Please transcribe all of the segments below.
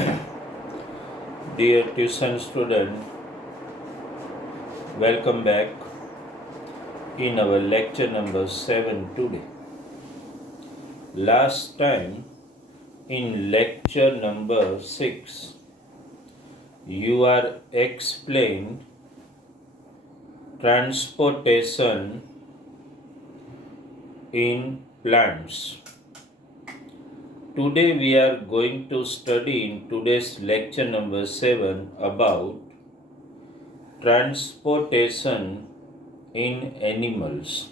Dear tuition student, welcome back in our lecture number 7 today. Last time in lecture number 6, you are explained transportation in plants. Today we are going to study in today's lecture number 7 about transportation in animals.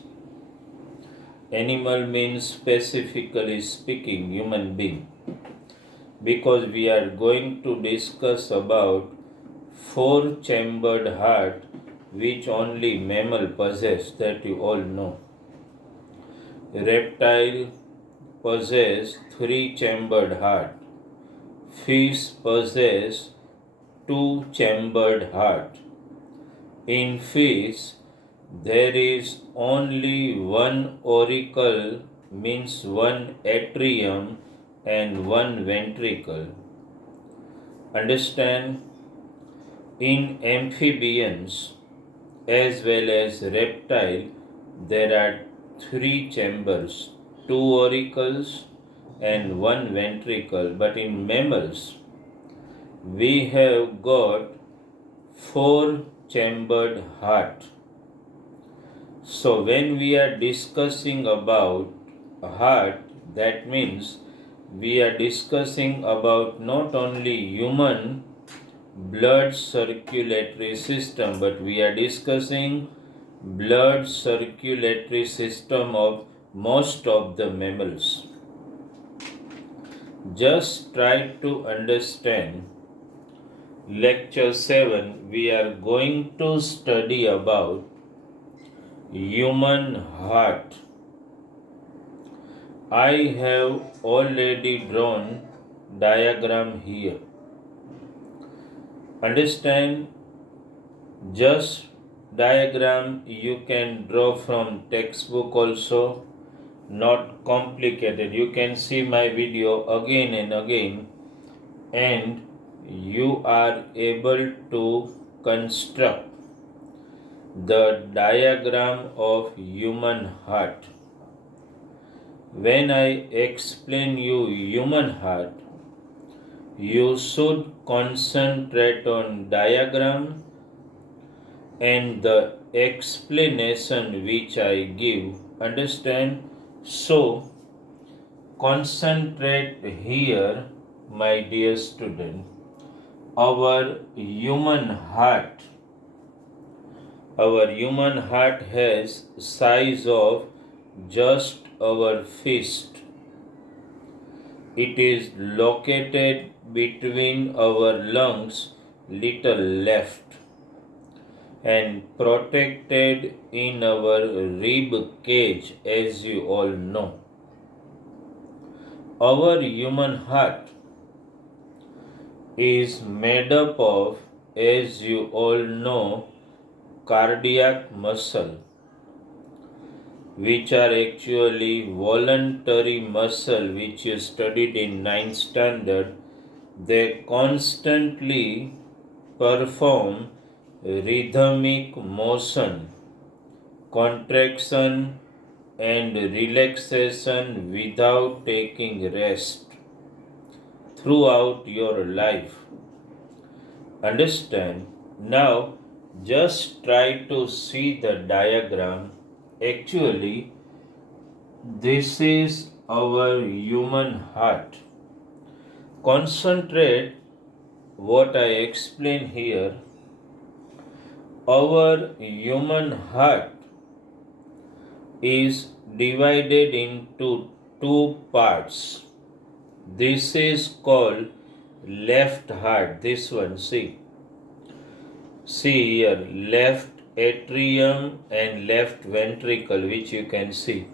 Animal means specifically speaking human being, because we are going to discuss about four-chambered heart which only mammal possess, that you all know. Reptile possess three-chambered heart. Fish possess two-chambered heart. In fish, there is only one auricle, means one atrium and one ventricle. Understand? In amphibians as well as reptile, there are three chambers, two auricles and one ventricle. But in mammals, we have got four-chambered heart. So when we are discussing about heart, that means we are discussing about not only human blood circulatory system, but we are discussing blood circulatory system of most of the mammals. Just try to understand. Lecture 7, we are going to study about human heart. I have already drawn diagram here. Understand? Just diagram you can draw from textbook also, not complicated. You can see my video again and again and you are able to construct the diagram of human heart. When I explain you human heart, you should concentrate on diagram and the explanation which I give. Understand? So, concentrate here, my dear student. Our human heart has size of just our fist. It is located between our lungs, little left, and protected in our rib cage, as you all know. Our human heart is made up of, as you all know, cardiac muscle, which are actually voluntary muscle which you studied in 9th standard. They constantly perform rhythmic motion, contraction and relaxation without taking rest throughout your life. Understand? Now just try to see the diagram. Actually, this is our human heart. Concentrate what I explain here. Our human heart is divided into two parts. This is called left heart. This one, see here, left atrium and left ventricle, which you can see.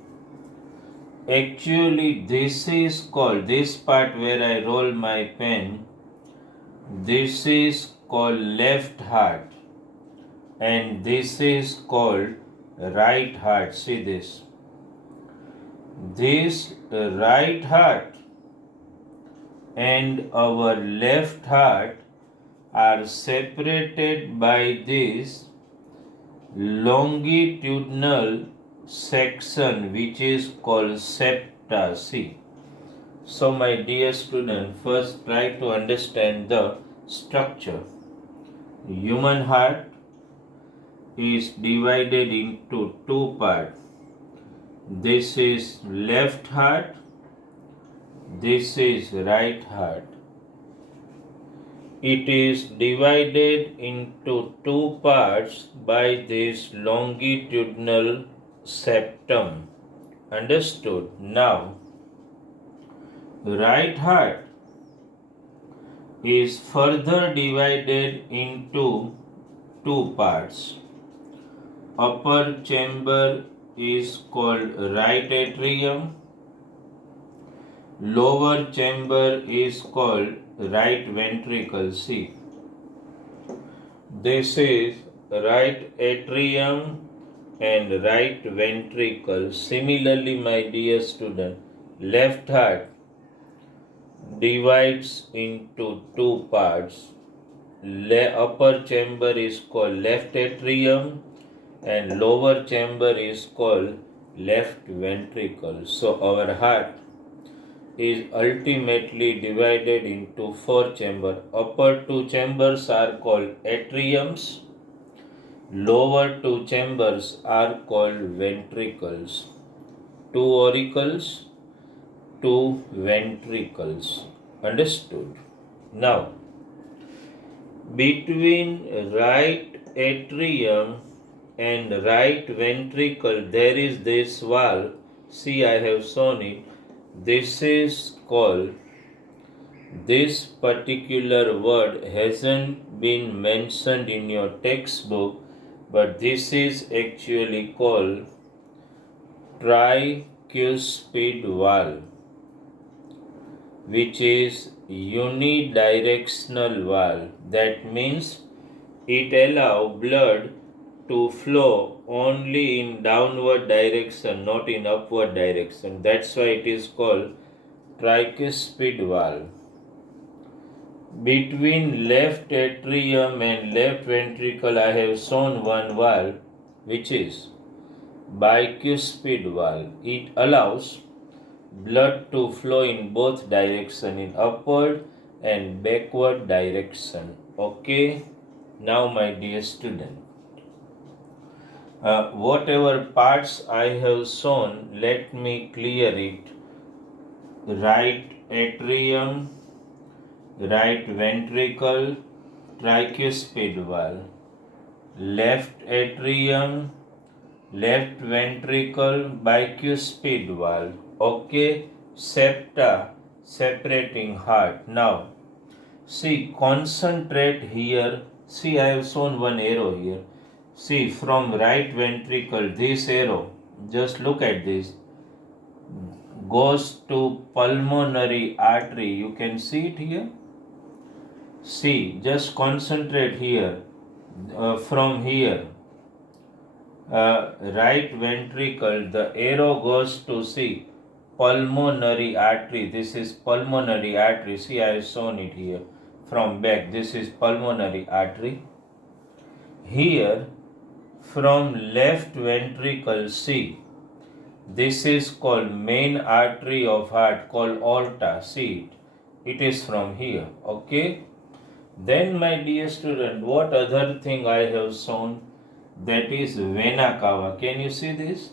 Actually, this is called, this part where I roll my pen, this is called left heart and this is called right heart. See this. This right heart and our left heart are separated by this longitudinal section which is called septa. See. So, my dear student, first try to understand the structure. Human heart is divided into two parts. This is left heart, this is right heart. It is divided into two parts by this longitudinal septum. Understood? Now, right heart is further divided into two parts. Upper chamber is called right atrium. Lower chamber is called right ventricle. See, this is right atrium and right ventricle. Similarly, my dear student, left heart divides into two parts. Upper chamber is called left atrium and lower chamber is called left ventricle. So our heart is ultimately divided into four chambers. Upper two chambers are called atriums. Lower two chambers are called ventricles. Two auricles, two ventricles. Understood? Now, between right atrium and right ventricle there is this valve. See, I have shown it. This is called, this particular word hasn't been mentioned in your textbook, but this is actually called tricuspid valve, which is unidirectional valve. That means it allows blood to flow only in downward direction, not in upward direction. That's why it is called tricuspid valve. Between left atrium and left ventricle I have shown one valve which is bicuspid valve. It allows blood to flow in both direction, in upward and backward direction. Okay, now my dear student, whatever parts I have shown, let me clear it. Right atrium, right ventricle, tricuspid valve. Left atrium, left ventricle, bicuspid valve. Okay, septa separating heart. Now, see, concentrate here. See, I have shown one arrow here. See, from right ventricle, this arrow, just look at this, goes to pulmonary artery. You can see it here. See, just concentrate here. From here, right ventricle, the arrow goes to, see, pulmonary artery. This is pulmonary artery. See, I have shown it here. From back, this is pulmonary artery. Here, from left ventricle, see, this is called main artery of heart, called aorta. See it is from here. Okay. Then, my dear student, what other thing I have shown? That is vena cava. Can you see this?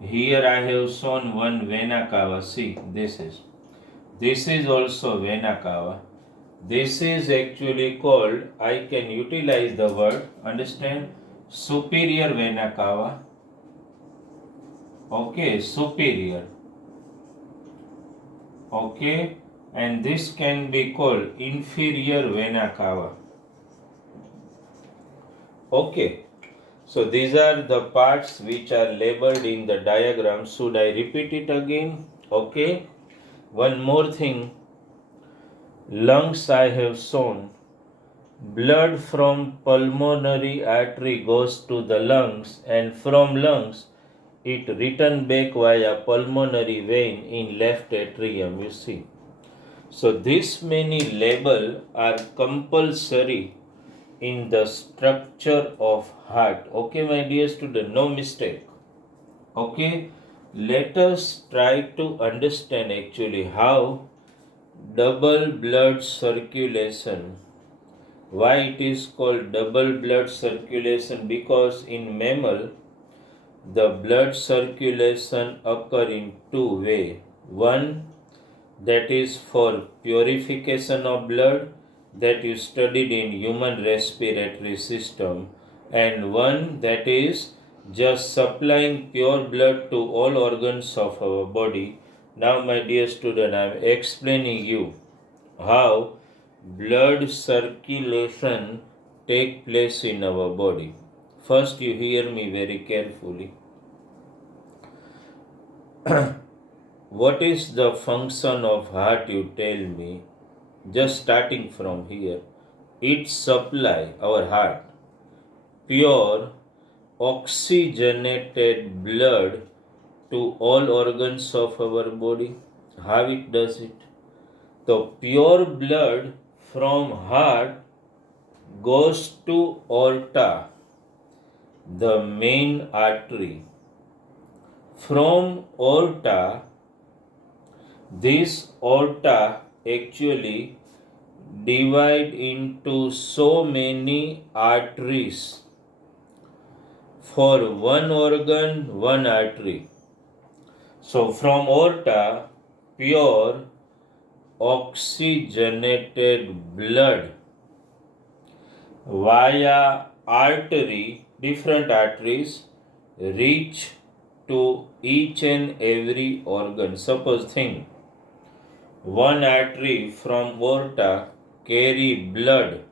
Here I have shown one vena cava. See, this is also vena cava. This is actually called, I can utilize the word, understand, superior vena cava. Okay, superior. Okay, and this can be called inferior vena cava. Okay, so these are the parts which are labeled in the diagram. Should I repeat it again? Okay, one more thing. Lungs I have shown. Blood from pulmonary artery goes to the lungs, and from lungs it return back via pulmonary vein in left atrium. You see. So this many labels are compulsory in the structure of heart. Okay, my dear student, no mistake. Okay, let us try to understand actually how double blood circulation. Why it is called double blood circulation? Because in mammal the blood circulation occur in two ways. One, that is for purification of blood, that you studied in human respiratory system, and one that is just supplying pure blood to all organs of our body. Now my dear student, I am explaining you how blood circulation take place in our body. First you hear me very carefully. What is the function of heart, you tell me? Just starting from here. It supply our heart pure oxygenated blood to all organs of our body. How it does it? The pure blood from heart goes to aorta, the main artery. From aorta, this aorta actually divide into so many arteries. For one organ, one artery. So from aorta, pure oxygenated blood via artery, different arteries, reach to each and every organ. Suppose think, one artery from aorta carry blood.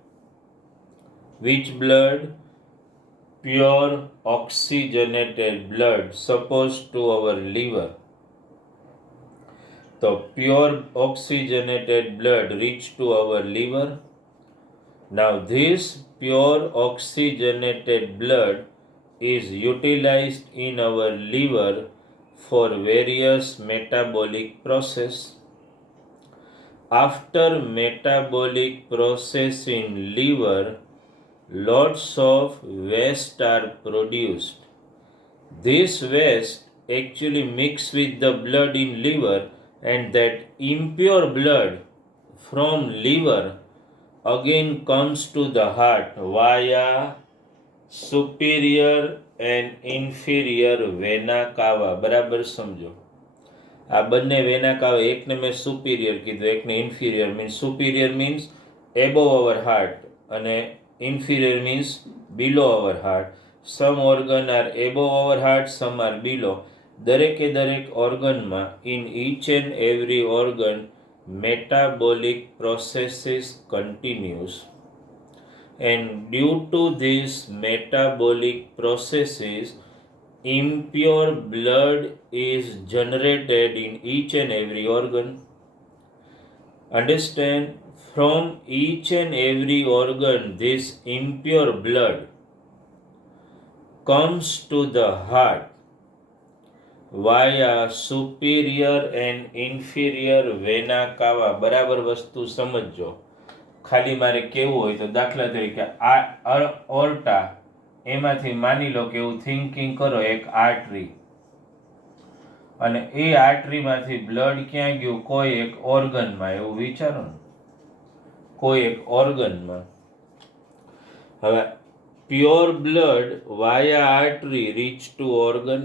Which blood? Pure oxygenated blood, suppose to our liver. The pure oxygenated blood reach to our liver. Now this pure oxygenated blood is utilized in our liver for various metabolic process. After metabolic process in liver, lots of waste are produced. This waste actually mix with the blood in liver, and that impure blood from liver again comes to the heart via superior and inferior vena cava. બરાબર સમજો. આ બંને વેના કાવા, એકને મેં superior કીધું, એકને inferior. Means superior means above our heart અને inferior means below our heart. Some organ are above our heart, some are below. દરેકે દરેક ઓર્ગનમાં, in each and every organ, metabolic processes continues. And due to these metabolic processes, impure blood is generated in each and every organ. Understand? From each and every organ, this impure blood comes to the heart via superior and inferior vena cava. બરાબર વસ્તુ સમજો. ખાલી મારે કેવું હોય તો દાખલા તરીકે આ ઓર્ટા, એમાંથી માની લો કે એવું થિંકિંગ કરો એક આર્ટરી, અને એ આર્ટરીમાંથી બ્લડ ક્યાં ગયું? કોઈ એક ઓર્ગનમાં. એવું વિચારો ને, કોઈ એક ઓર્ગનમાં. હવે pure blood via artery reach to organ.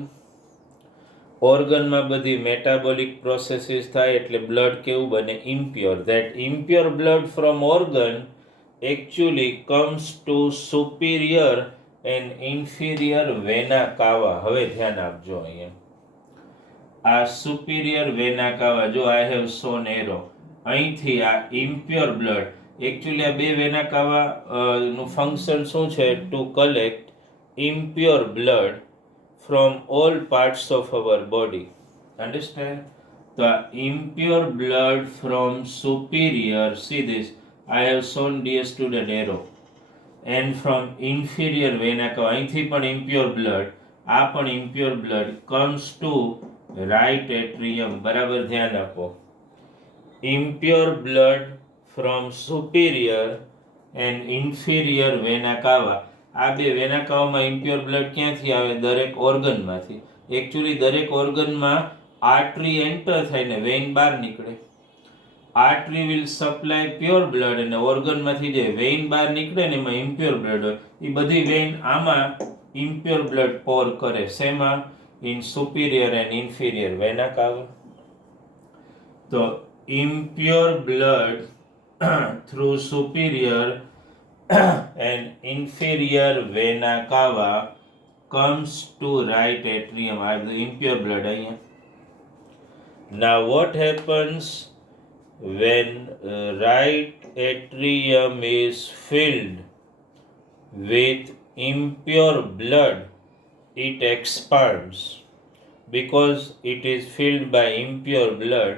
ઓર્ગનમાં બધી મેટાબોલિક પ્રોસેસીસ થાય એટલે બ્લડ કેવું બને? Impure. That impure blood from organ actually comes to superior and inferior vena cava. હવે ધ્યાન આપજો અહીંયા. આ superior vena cava, જો I have shown arrow, અહીંથી આ impure blood, actually આ બે વેના કાવા નું ફંક્શન શું છે? To collect impure blood from all parts of our body. Understand? The impure blood from superior, see this, I have shown dear student arrow, and from inferior vena cava, અહીંથી પણ impure blood, આ પણ impure blood comes to right atrium. બરાબર ધ્યાન આપો. impure blood from superior and inferior vena cava. આ બે વેના કાવામાં impure blood ક્યાંથી આવે? દરેક ઓર્ગનમાંથી. એકચ્યુઅલી દરેક ઓર્ગનમાં આર્ટરી એન્ટર થાય ને વેઇન બહાર નીકળે. Artery will supply pure blood અને ઓર્ગનમાંથી જે વેઇન બહાર નીકળે ને એમાં ઇમ્પ્યોર બ્લડ હોય. એ બધી વેઇન આમાં ઇમ્પ્યોર બ્લડ પોર કરે. શેમાં? In superior and inferior vena cava. તો impure blood through superior and inferior vena cava comes to right atrium. I have the impure blood here. Now what happens when right atrium is filled with impure blood? It expands because it is filled by impure blood,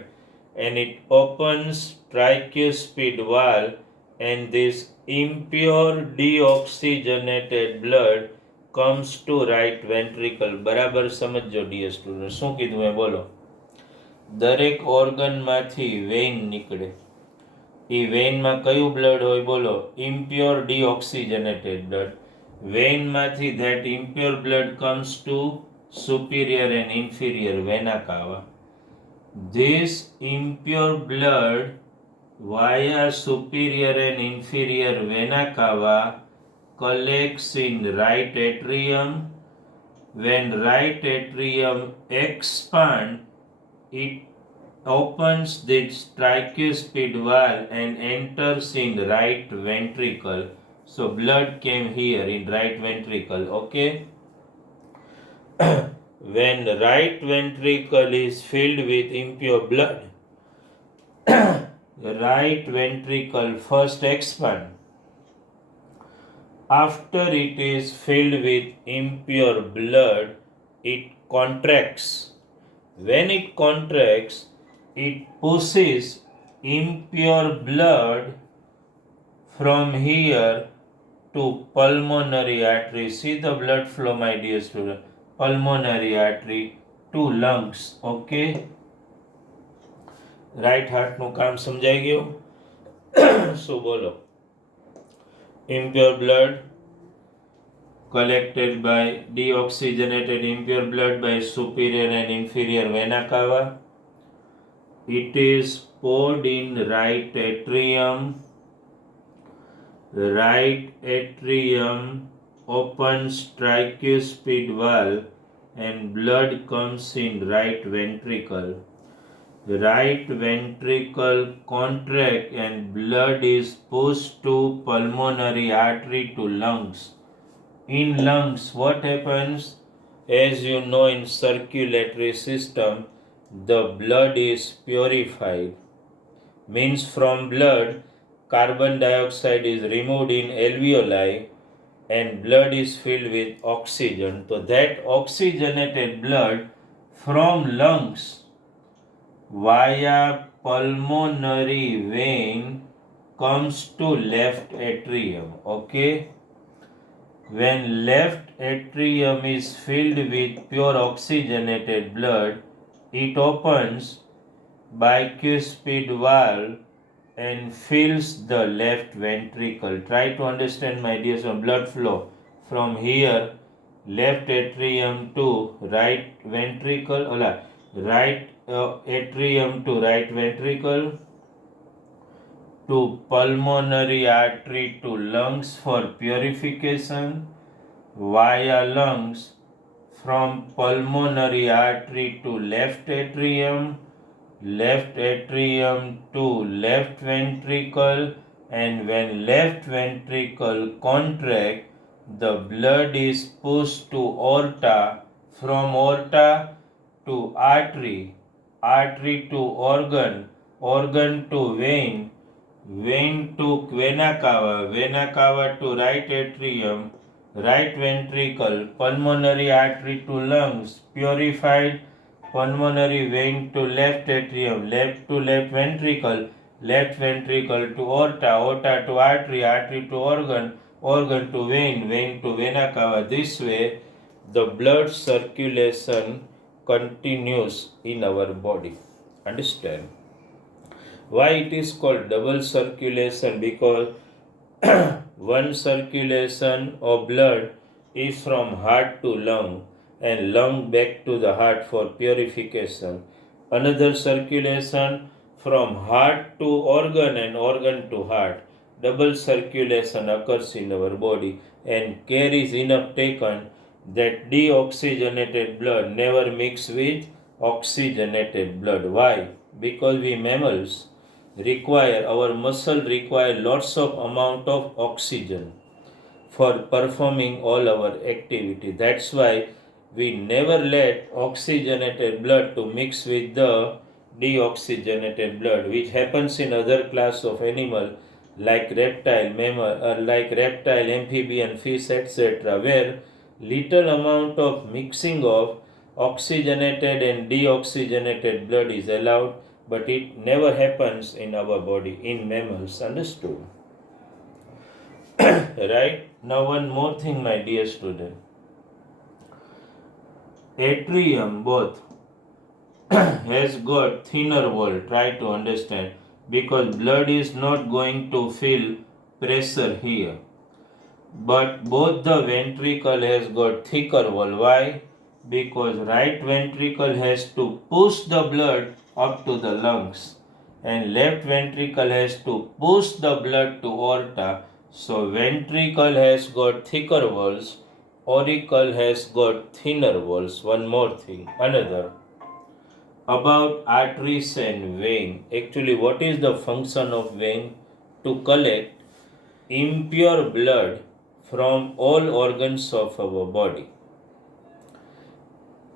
and it opens tricuspid valve, and this impure deoxygenated blood comes to right ventricle. બરાબર સમજો dear student. શું કીધું એ બોલો. દરેક ઓર્ગનમાંથી Wien નીકળે. એ વેઇનમાં કયું blood હોય બોલો? Impure deoxygenated blood. વેઇનમાંથી that impure blood comes to superior and inferior vena cava. This impure blood via superior and inferior vena cava collects in right atrium. When right atrium expands, it opens this tricuspid valve and enters in right ventricle. So blood came here in right ventricle. Okay. When right ventricle is filled with impure blood, the right ventricle first expand. After it is filled with impure blood, it contracts. When it contracts, it pushes impure blood from here to pulmonary artery. See the blood flow, my dear student. Pulmonary artery to lungs. Okay. Right હાર્ટનું કામ સમજાઈ ગયું? શું બોલો? Impure blood collected by deoxygenated impure blood by superior and inferior vena cava. It is poured in right atrium. Right atrium opens tricuspid valve and blood comes in right ventricle. Right ventricle contract and blood is pushed to pulmonary artery to lungs. In lungs, what happens? As you know, in circulatory system, the blood is purified. Means from blood, carbon dioxide is removed in alveoli and blood is filled with oxygen. So that oxygenated blood from lungs via pulmonary vein comes to left atrium. Okay. When left atrium is filled with pure oxygenated blood, it opens bicuspid valve and fills the left ventricle. Try to understand, my dear son. Blood flow from here, left atrium to right ventricle, right atrium to right ventricle, to pulmonary artery to lungs for purification, via lungs from pulmonary artery to left atrium to left ventricle, and when left ventricle contract, the blood is pushed to aorta, from aorta to artery, artery to organ, organ to vein, vein to vena cava to right atrium, right ventricle, pulmonary artery to lungs, purified pulmonary vein to left atrium, left to left ventricle to aorta, aorta to artery, artery to organ, organ to vein, vein to vena cava. This way, the blood circulation continues in our body. Understand? Why it is called double circulation? Because one circulation of blood is from heart to lung and lung back to the heart for purification. Another circulation from heart to organ and organ to heart. Double circulation occurs in our body and care is enough taken that deoxygenated blood never mix with oxygenated blood. Why? Because we mammals our muscle require lots of amount of oxygen for performing all our activity. That's why we never let oxygenated blood to mix with the deoxygenated blood, which happens in other class of animal like reptile, mammal, amphibian, fish, etc., where little amount of mixing of oxygenated and deoxygenated blood is allowed, but it never happens in our body, in mammals. Understood? Right? Now, one more thing, my dear student. Atrium both has got thinner wall. Try to understand, because blood is not going to feel pressure here. But both the ventricle has got thicker wall. Why? Because right ventricle has to push the blood up to the lungs and left ventricle has to push the blood to aorta. So ventricle has got thicker walls, auricle has got thinner walls. One more thing, another about arteries and vein. Actually, what is the function of vein? To collect impure blood from all organs of our body.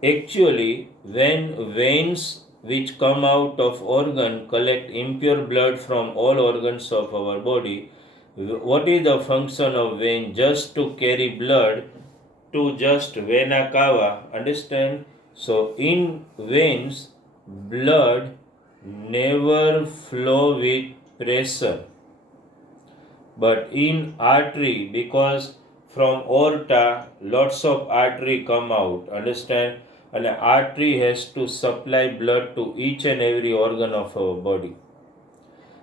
Actually, when veins which come out of organ collect impure blood from all organs of our body, what is the function of vein? Just to carry blood to just vena cava. Understand? So in veins, blood never flow with pressure, but in artery, because from aorta lots of artery come out. Understand? And an artery has to supply blood to each and every organ of our body.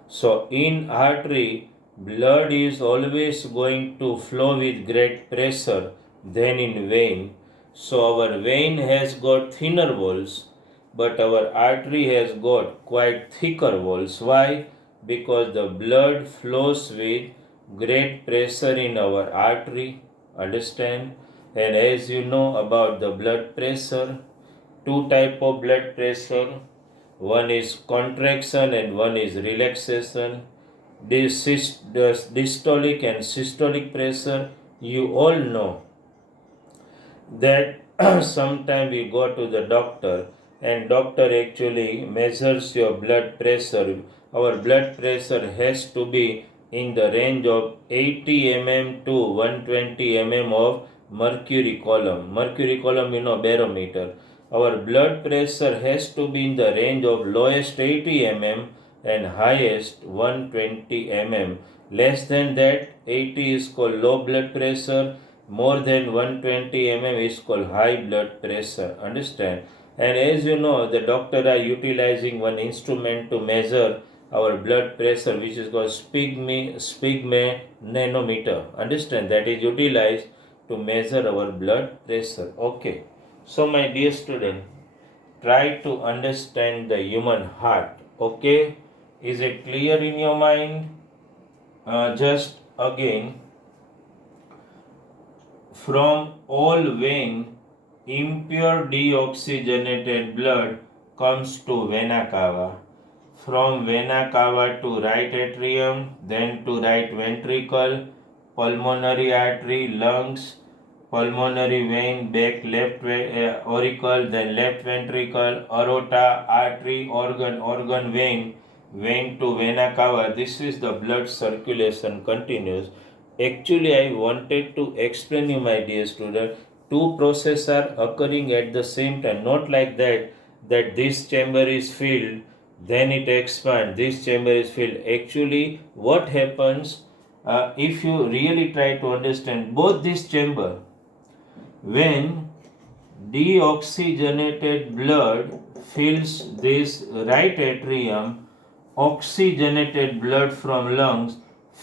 So in artery, blood is always going to flow with great pressure than in vein. So our vein has got thinner walls, but our artery has got quite thicker walls. Why? Because the blood flows with great pressure in our artery. Understand? And as you know about the blood pressure, two type of blood pressure, one is contraction and one is relaxation. This dystolic and systolic pressure, you all know that sometime we go to the doctor and doctor actually measures your blood pressure. Our blood pressure has to be in the range of 80 mm to 120 mm of mercury column. Mercury column, barometer. Our blood pressure has to be in the range of lowest 80 mm and highest 120 mm. Less than that, 80 is called low blood pressure. More than 120 mm is called high blood pressure. Understand? And as you know, the doctor are utilizing one instrument to measure our blood pressure, which is called sphygmomanometer. Understand? That is utilized to measure our blood pressure. Okay. So my dear student, try to understand the human heart. Okay? Is it clear in your mind? Just again, from all vein, impure deoxygenated blood comes to vena cava. From vena cava to right atrium, then to right ventricle, pulmonary artery, lungs, pulmonary vein, back left auricle, then left ventricle, aorta, artery, organ vein, vein to vena cava. This is the blood circulation continues. Actually, I wanted to explain you, my dear student, two processes are occurring at the same time. Not like that this chamber is filled, then it expands, this chamber is filled. Actually, what happens if you really try to understand both this chamber, when deoxygenated blood fills this right atrium, oxygenated blood from lungs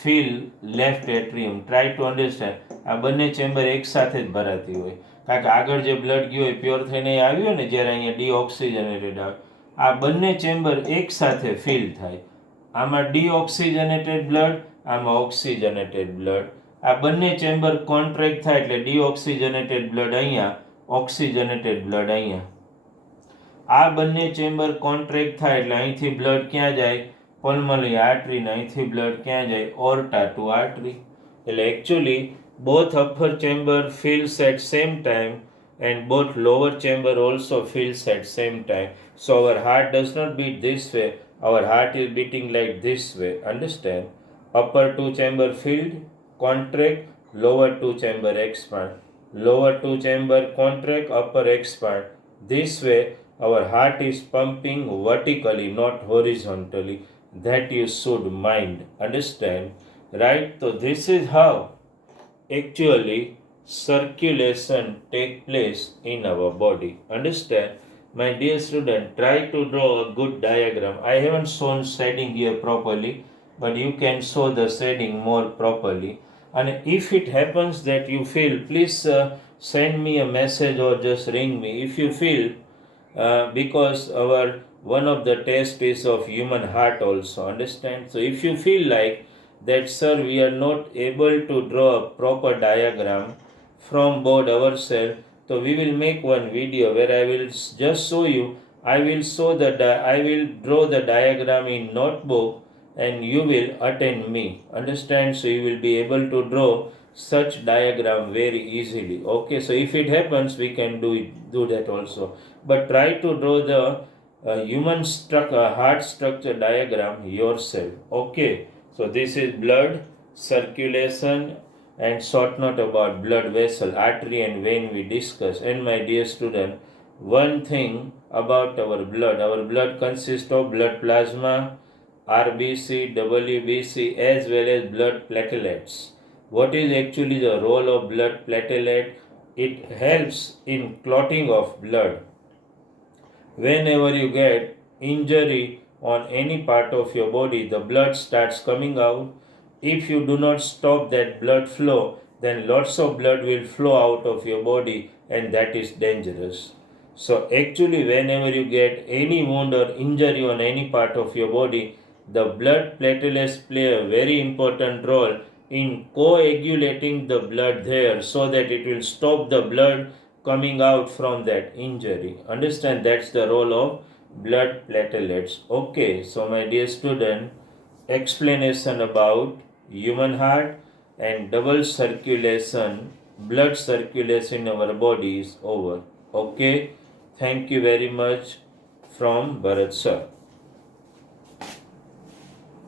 fill left atrium. Try to understand. આ બંને chamber એકસાથે જ ભરાતી હોય, કારણ કે આગળ જે blood ગયું એ પ્યોર થઈને આવ્યું ને, જ્યારે અહીંયા ડીઓક્સિજનેટેડ આવે, આ બંને ચેમ્બર એકસાથે ફિલ થાય. આમાં ડીઓક્સિજનેટેડ બ્લડ, આમાં ઓક્સિજનેટેડ બ્લડ. આ બંને ચેમ્બર કોન્ટ્રેક્ટ થાય એટલે ડીઓક્સિજનેટેડ બ્લડ અહીંયા, ઓક્સિજનેટેડ બ્લડ અહીંયા. આ બંને ચેમ્બર કોન્ટ્રેક્ટ થાય એટલે અહીંથી બ્લડ ક્યાં જાય? પલ્મનરી આર્ટરી. અહીંથી બ્લડ ક્યાં જાય? ઓર્ટા ટુ આર્ટરી. એટલે actually both upper chamber fills at same time and both lower chamber also fills at same time. So our heart does not beat this way, our heart is beating like this way. Understand? Upper two chamber filled, contract, lower two chamber expand. Lower two chamber contract, upper expand. This way our heart is pumping vertically, not horizontally. That you should mind. Understand? Right? So this is how actually circulation take place in our body. Understand? My dear student, try to draw a good diagram. I haven't shown shading here properly, but you can show the shading more properly. And if it happens that you feel, please send me a message or just ring me if you feel, because our one of the test is of human heart also. Understand? So if you feel like that, sir, we are not able to draw a proper diagram from board ourselves, so we will make one video where I will just show you. I will draw the diagram in notebook and you will attend me. Understand? So you will be able to draw such diagram very easily. Okay, so if it happens, we can do that also. But try to draw the heart structure diagram yourself. Okay. So this is blood circulation and short note about blood vessel, artery and vein we discuss. And my dear student, one thing about our blood consists of blood plasma, RBC, WBC as well as blood platelets. What is actually the role of blood platelet? It helps in clotting of blood. Whenever you get injury on any part of your body, the blood starts coming out. If you do not stop that blood flow, then lots of blood will flow out of your body and that is dangerous. So actually whenever you get any wound or injury on any part of your body, the blood platelets play a very important role in coagulating the blood there so that it will stop the blood coming out from that injury. Understand? That's the role of blood platelets. Okay, so my dear student, explanation about human heart and double circulation, blood circulation in our body is over. Okay, thank you very much from Bharat sir.